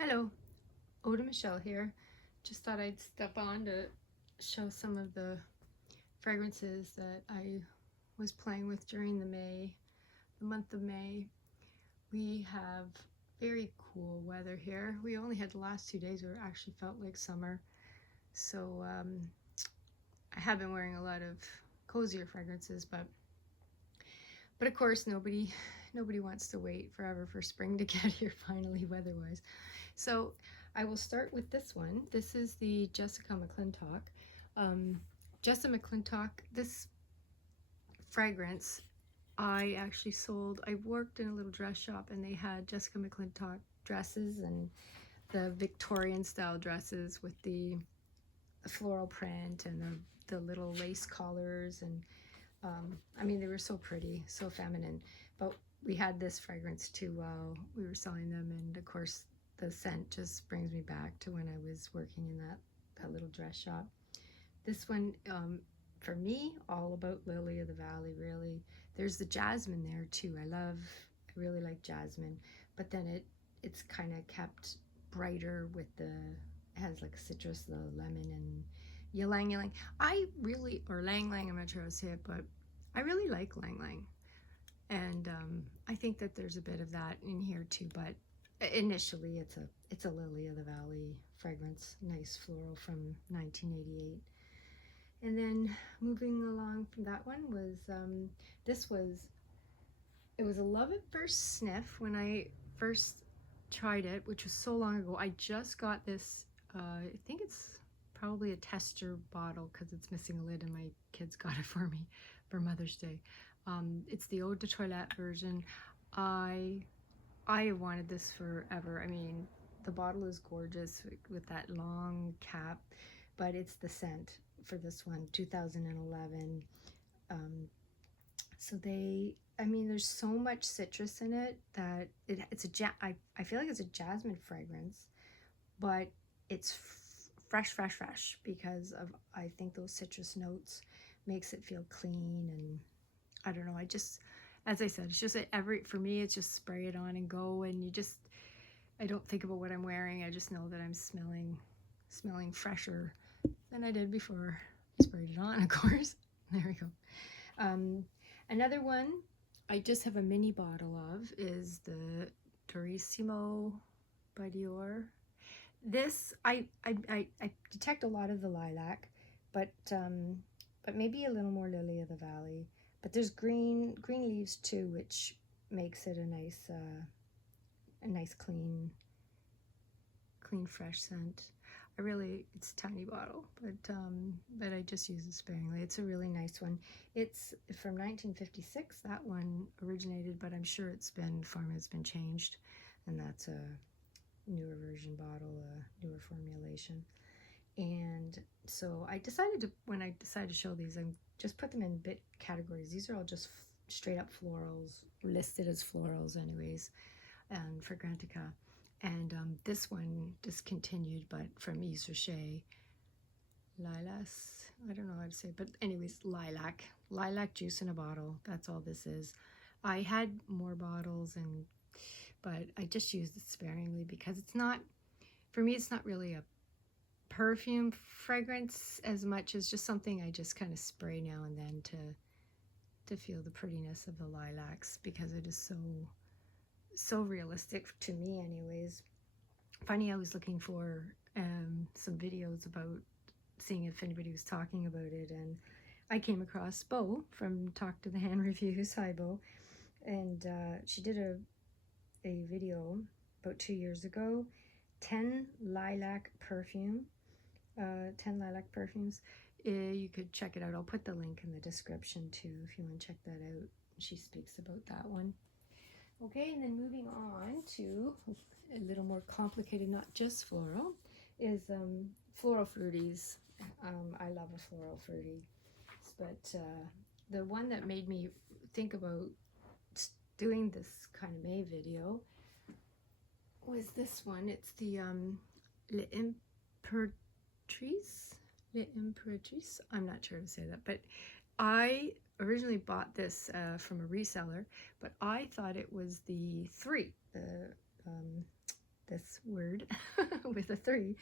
Hello, Oda Michelle here. Just thought I'd step on to show some of the fragrances that I was playing with during the month of May. We have very cool weather here. We only had the last 2 days where it actually felt like summer. So I have been wearing a lot of cozier fragrances, but of course nobody wants to wait forever for spring to get here finally weather-wise. So I will start with this one. This is the Jessica McClintock. Jessica McClintock, this fragrance I actually sold. I worked in a little dress shop and they had Jessica McClintock dresses and the Victorian style dresses with the floral print and the little lace collars, and I mean, they were so pretty, so feminine. But we had this fragrance too while we were selling them, and of course, the scent just brings me back to when I was working in that little dress shop. This one, for me, all about Lily of the Valley, really. There's the jasmine there too. I really like jasmine, but then it's kind of kept brighter with it has like citrus, the lemon, and ylang ylang. Or lang lang, I'm not sure how to say it, but I really like lang lang. And I think that there's a bit of that in here too, but initially it's a Lily of the Valley fragrance, nice floral from 1988. And then moving along from that one was it was a love at first sniff when I first tried it, which was so long ago. I just got this. I think it's probably a tester bottle because it's missing a lid, and my kids got it for me for Mother's Day. It's the Eau de Toilette version. I have wanted this forever. I mean, the bottle is gorgeous with that long cap, but it's the scent for this one, 2011. I mean, there's so much citrus in it that I feel like it's a jasmine fragrance, but it's fresh because of, I think those citrus notes makes it feel clean. And I don't know, as I said, it's just for me, it's just spray it on and go, and I don't think about what I'm wearing. I just know that I'm smelling fresher than I did before I sprayed it on, of course. There we go. Another one I just have a mini bottle of is the Dorissimo by Dior. This, I detect a lot of the lilac, but maybe a little more Lily of the Valley. But there's green leaves too, which makes it a nice clean fresh scent. It's a tiny bottle, but I just use it sparingly. It's a really nice one. It's from 1956. That one originated, but I'm sure formula's been changed, and that's a newer version bottle, a newer formulation. And so when I decided to show these, I just put them in bit categories. These are all just straight up florals, listed as florals anyways, and Fragrantica. And this one discontinued, but from Yves Rocher, Lilas, I don't know how to say it, but anyways, lilac juice in a bottle. That's all this is. I had more bottles, but I just used it sparingly because for me, it's not really a perfume fragrance as much as just something I just kind of spray now and then to feel the prettiness of the lilacs, because it is so realistic to me anyways. Funny, I was looking for some videos about seeing if anybody was talking about it, and I came across Bo from Talk to the Hand Reviews. Hi, Bo. And she did a video about 2 years ago, 10 lilac perfumes. You could check it out. I'll put the link in the description too if you want to check that out. She speaks about that one. Okay, and then moving on to a little more complicated, not just floral, is floral fruities. I love a floral fruity, but the one that made me think about doing this kind of May video was this one. It's the L'Imperatrice. I'm not sure how to say that, but I originally bought this from a reseller, but I thought it was the this word with a 3,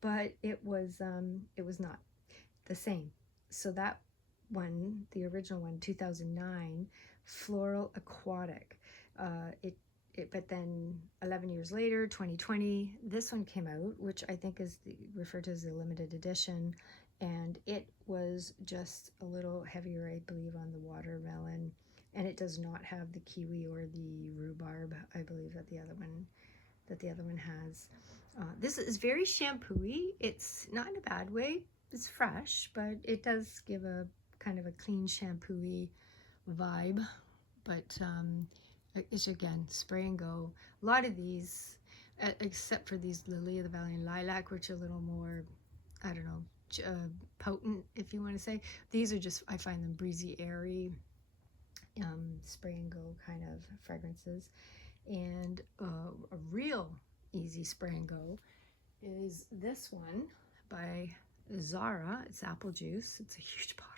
but it was not the same. So that one, the original one, 2009, Floral Aquatic. But then 11 years later, 2020, this one came out, which I think is referred to as the limited edition, and it was just a little heavier, I believe, on the watermelon, and it does not have the kiwi or the rhubarb, I believe, that the other one has. This is very shampoo-y. It's not in a bad way. It's fresh, but it does give a kind of a clean shampoo-y vibe. But it's, again, spray and go. A lot of these, except for these Lily of the Valley and Lilac, which are a little more, I don't know, potent, if you want to say. These are just, I find them breezy, airy, spray and go kind of fragrances. And a real easy spray and go is this one by Zara. It's apple juice. It's a huge bottle.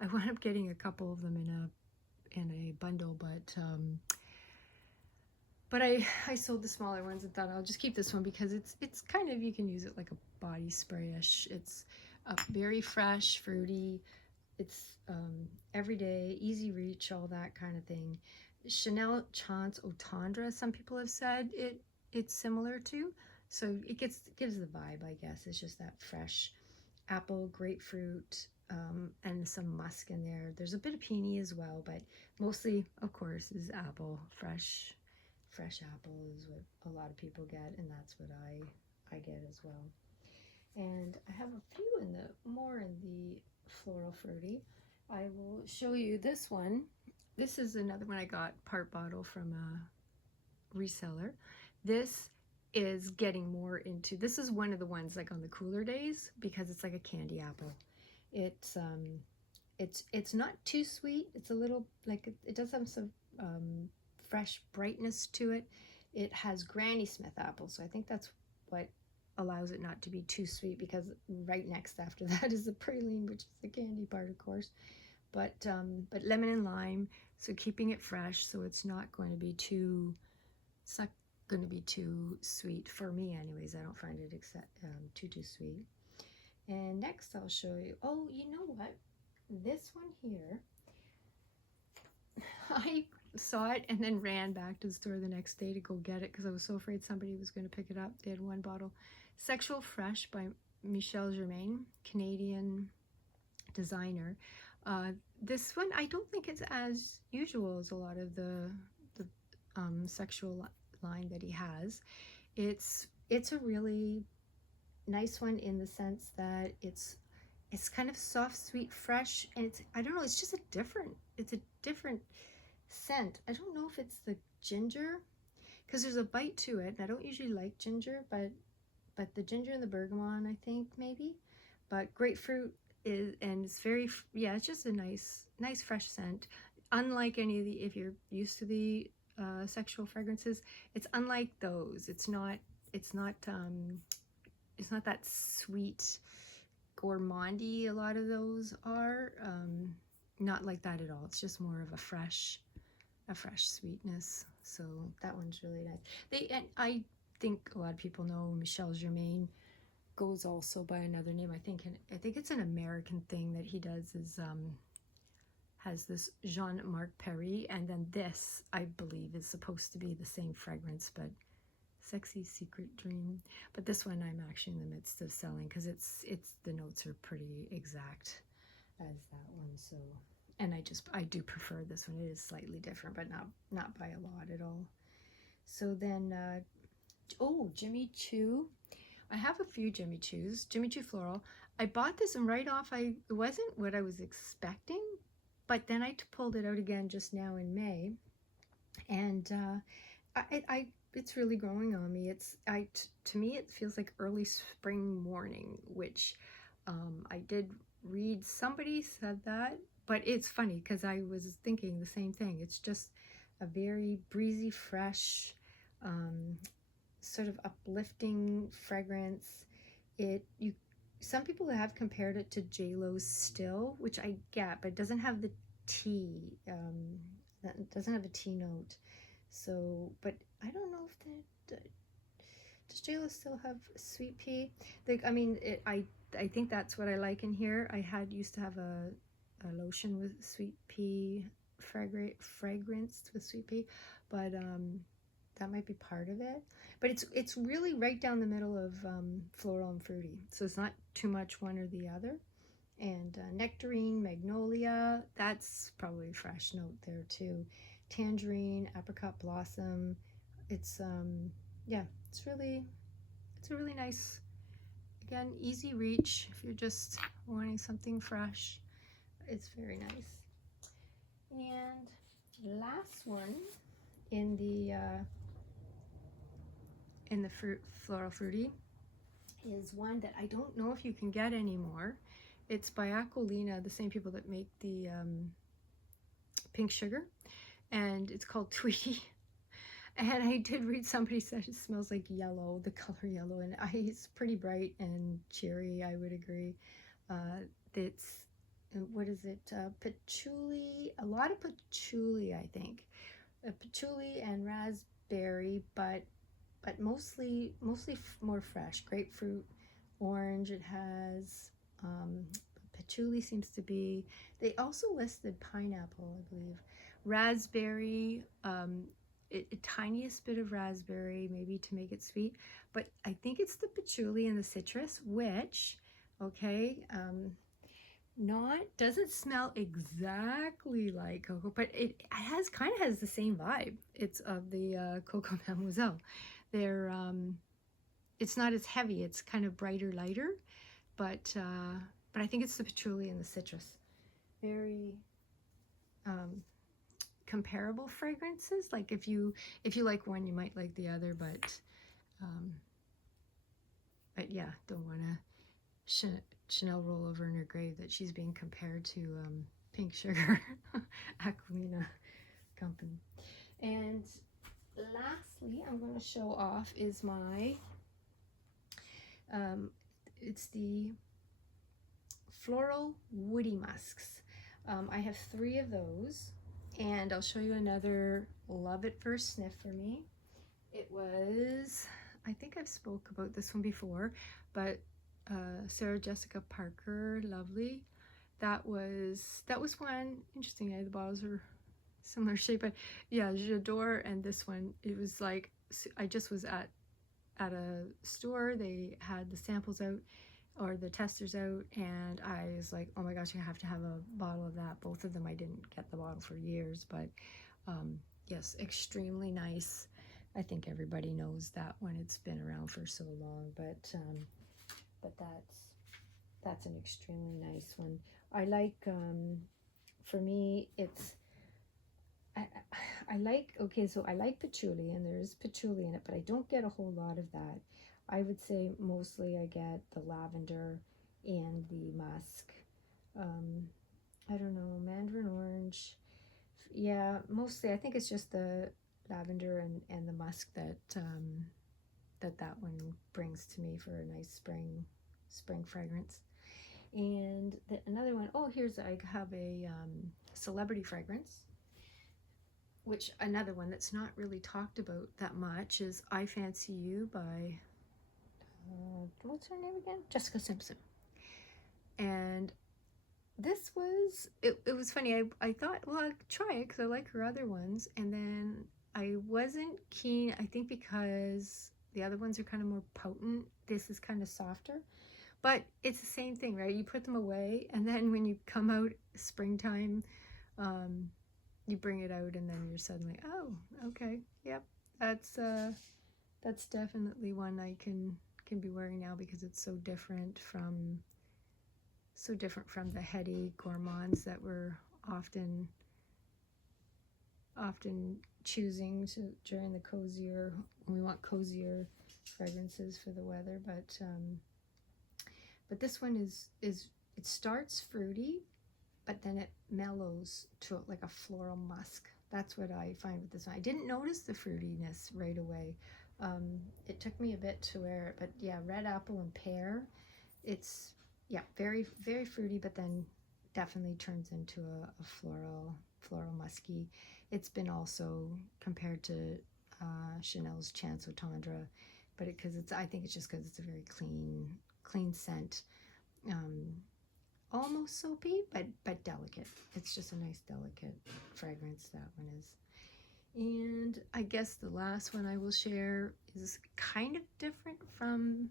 I wound up getting a couple of them in a bundle, but I sold the smaller ones and thought I'll just keep this one because it's kind of, you can use it like a body spray-ish. It's very fresh, fruity. It's everyday, easy reach, all that kind of thing. Chanel Chance Otandra, some people have said it's similar to. So it gives the vibe, I guess. It's just that fresh apple, grapefruit, and some musk in there. There's a bit of peony as well, but mostly, of course, is apple. Fresh apple is what a lot of people get, and that's what I get as well. And I have a few more in the floral fruity. I will show you this one. This is another one I got part bottle from a reseller. This is getting more into, this is one of the ones like on the cooler days because it's like a candy apple. It's not too sweet. It's a little like, it does have some fresh brightness to it. It has Granny Smith apple, so I think that's what allows it not to be too sweet, because right next after that is the praline, which is the candy part, of course. But lemon and lime, so keeping it fresh, so it's not going to be too sweet for me, anyways. I don't find it too sweet. And next I'll show you. Oh, you know what? This one here, I saw it and then ran back to the store the next day to go get it because I was so afraid somebody was going to pick it up. They had one bottle. Sexual Fresh by Michel Germain, Canadian designer. This one, I don't think it's as usual as a lot of the sexual line that he has. It's a really nice one in the sense that it's kind of soft, sweet, fresh, and it's, I don't know, it's just a different scent. I don't know if it's the ginger, because there's a bite to it. I don't usually like ginger, but the ginger and the bergamot, I think, maybe. But grapefruit is, and it's very, yeah, it's just a nice fresh scent. Unlike any of the, if you're used to the sexual fragrances, it's unlike those. It's not that sweet gourmandy a lot of those are. Not like that at all. It's just more of a fresh sweetness. So that one's really nice. And I think a lot of people know Michel Germain goes also by another name. I think it's an American thing that he does, is has this Jean-Marc Perry, and then this, I believe, is supposed to be the same fragrance, but Sexy Secret Dream. But this one I'm actually in the midst of selling because it's the notes are pretty exact as that one. So, and I do prefer this one. It is slightly different, but not by a lot at all. So then oh, Jimmy Choo. I have a few Jimmy Choos. Jimmy Choo Floral. I bought this and right off, it wasn't what I was expecting, but then I pulled it out again just now in May, and it's really growing on me. To me, it feels like early spring morning, which I did read, somebody said that, but it's funny because I was thinking the same thing. It's just a very breezy, fresh, sort of uplifting fragrance. Some people have compared it to J.Lo's Still, which I get, but it doesn't have the tea. That doesn't have a tea note. So, but I don't know if Jayla still have sweet pea? Like, I mean, I think that's what I like in here. I used to have a lotion with sweet pea fragrance with sweet pea, but that might be part of it. But it's really right down the middle of floral and fruity, so it's not too much one or the other. And nectarine, magnolia, that's probably a fresh note there too. Tangerine, apricot blossom. It's yeah, it's a really nice, again, easy reach if you're just wanting something fresh. It's very nice. And last one in the floral fruity is one that I don't know if you can get anymore. It's by Aquilina, the same people that make the pink sugar, and it's called Tweety. And I did read somebody said it smells like yellow, the color yellow, and it's pretty bright and cheery, I would agree. It's, what is it, patchouli, a lot of patchouli, I think. Patchouli and raspberry, but mostly more fresh. Grapefruit, orange, it has, patchouli seems to be, they also listed pineapple, I believe. Raspberry, a tiniest bit of raspberry, maybe to make it sweet, but I think it's the patchouli and the citrus, which, okay, doesn't smell exactly like cocoa, but it kind of has the same vibe. It's of the Coco Mademoiselle. They're it's not as heavy, it's kind of brighter, lighter, but I think it's the patchouli and the citrus. Very comparable fragrances. Like if you like one, you might like the other, but yeah, don't want to Chanel roll over in her grave that she's being compared to Pink Sugar, Aquilina company. And lastly, I'm going to show off is my it's the Floral Woody Musks. I have 3 of those, and I'll show you another Love at First Sniff for me. It was, I think I've spoke about this one before, but Sarah Jessica Parker, lovely. That was one interesting. The bottles are similar shape, but yeah, J'adore. And this one, it was like, I just was at a store, they had the samples out or the testers out, and I was like, oh my gosh, I have to have a bottle of that. Both of them, I didn't get the bottle for years, but yes, extremely nice. I think everybody knows that one, it's been around for so long, but that's an extremely nice one. I like, for me, it's, I like, okay, so I like patchouli, and there's patchouli in it, but I don't get a whole lot of that. I would say mostly I get the lavender and the musk. I don't know, mandarin orange. Yeah, mostly I think it's just the lavender and the musk that that one brings to me for a nice spring fragrance. And another one, oh, here's, I have a celebrity fragrance, which another one that's not really talked about that much is I Fancy You by, what's her name again? Jessica Simpson. And this was, it was funny. I thought, well, I'll try it because I like her other ones. And then I wasn't keen, I think because the other ones are kind of more potent. This is kind of softer. But it's the same thing, right? You put them away, and then when you come out springtime, you bring it out, and then you're suddenly, oh, okay, yep, that's definitely one I can be wearing now because it's so different from the heady gourmands that we're often choosing during the cozier, when we want cozier fragrances for the weather. But this one is it starts fruity, but then it mellows to like a floral musk. That's what I find with this one. I didn't notice the fruitiness right away. It took me a bit to wear it, but yeah, red apple and pear. It's, yeah, very, very fruity, but then definitely turns into a floral musky. It's been also compared to Chanel's Chance au Tendre, but because I think it's just because it's a very clean scent. Almost soapy, but delicate. It's just a nice delicate fragrance, that one is. And I guess the last one I will share is kind of different from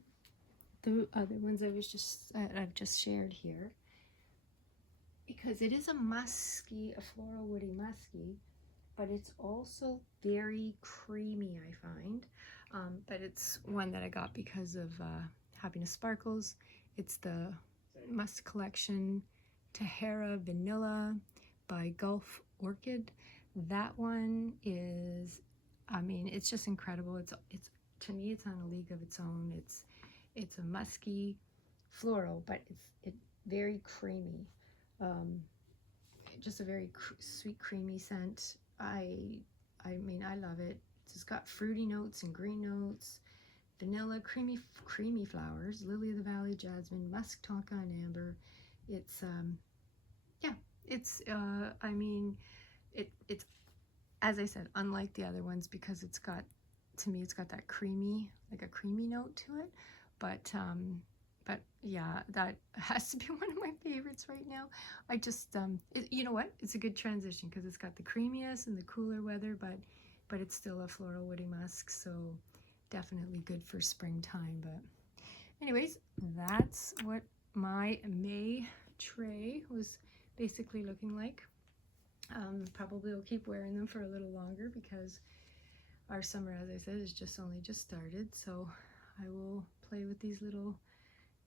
the other ones I've just shared here, because it is a musky, a floral woody musky, but it's also very creamy, I find. But it's one that I got because of Happiness Sparkles. It's the Musk Collection TAHARA Vanilla by Gulf Orchid. That one is, I mean, it's just incredible. It's to me, it's on a league of its own. It's a musky floral, but it's very creamy. Just a very sweet, creamy scent. I mean, I love it. It's got fruity notes and green notes, vanilla, creamy flowers, lily of the valley, jasmine, musk, tonka, and amber. It's yeah, it's I mean, it's, as I said, unlike the other ones, because it's got, to me, it's got that creamy, like a creamy note to it. But yeah, that has to be one of my favorites right now. I just you know what? It's a good transition because it's got the creaminess and the cooler weather, but it's still a floral woody musk, so definitely good for springtime. But anyways, that's what my May tray was basically looking like. Probably will keep wearing them for a little longer because our summer, as I said, is only just started. So I will play with these little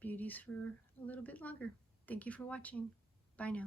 beauties for a little bit longer. Thank you for watching. Bye now.